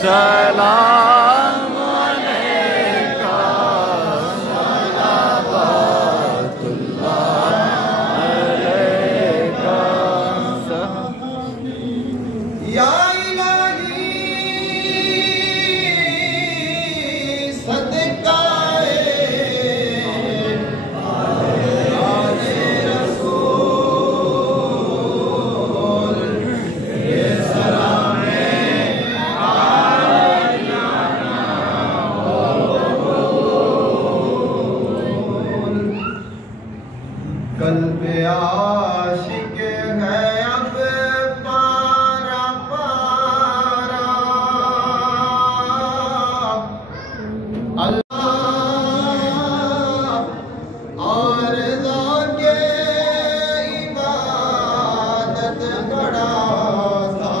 सलाम अलैका सलावतुल्लाह अलैका या इलाही सदका कल्ब आशिक है अब पारा पारा अल्लाह और के इबादत बड़ा था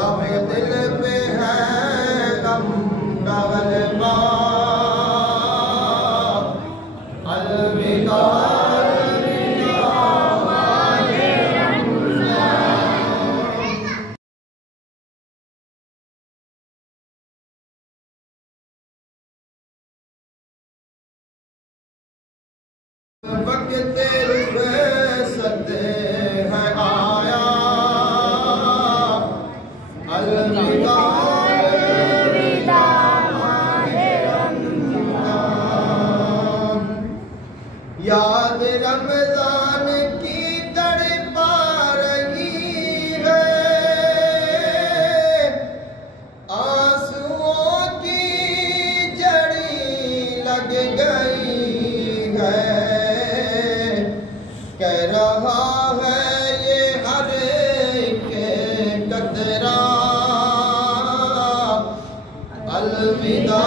हमें दिल पे है गम गलबा अलविदा वक्त सते है आया अलविदा याद रमजान की तड़पा रही है आंसुओं की जड़ी लग गई है कह रहा है ये हर एक कतरा अलविदा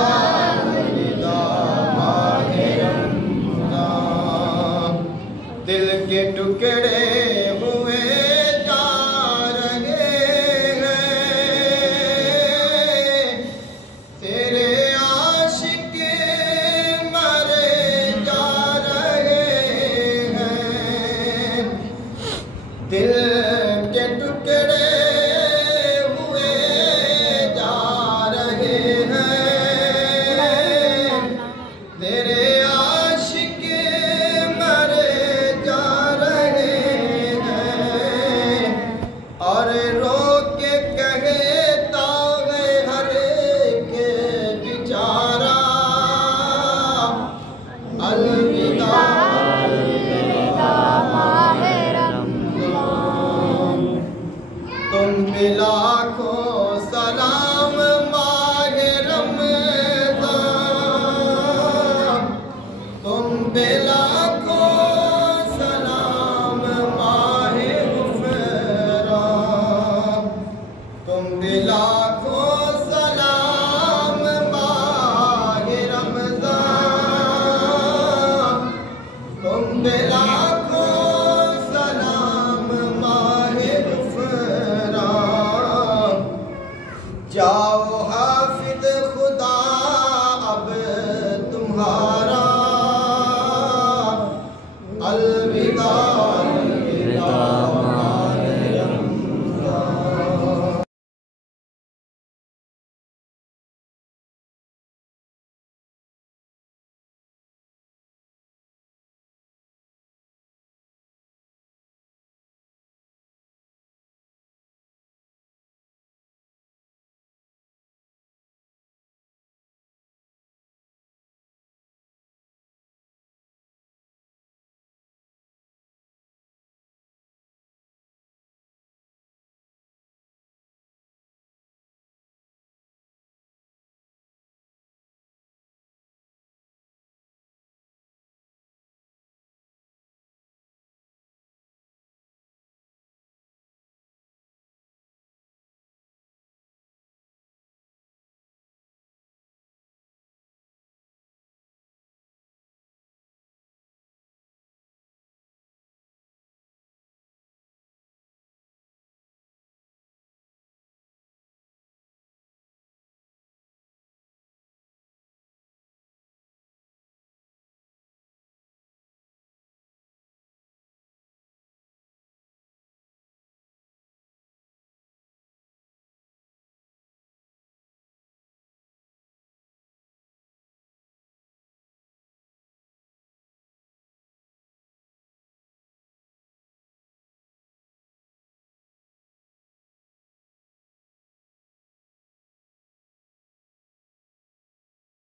दिल के टुकड़े हुए जा रहे हैं तेरे आशिक मरे जा रहे हैं दिल के टुकड़े हुए जा रहे हैं तेरे और रो के कहता है हर के बेचारा अलविदा तुम पे लाखों सलाम माहे रमज़ान तुम पे लाखों सलाम माहे तुम लाखों सलाम माहे रमज़ान तुम लाखों सलाम माहे गुफ़रान जाओ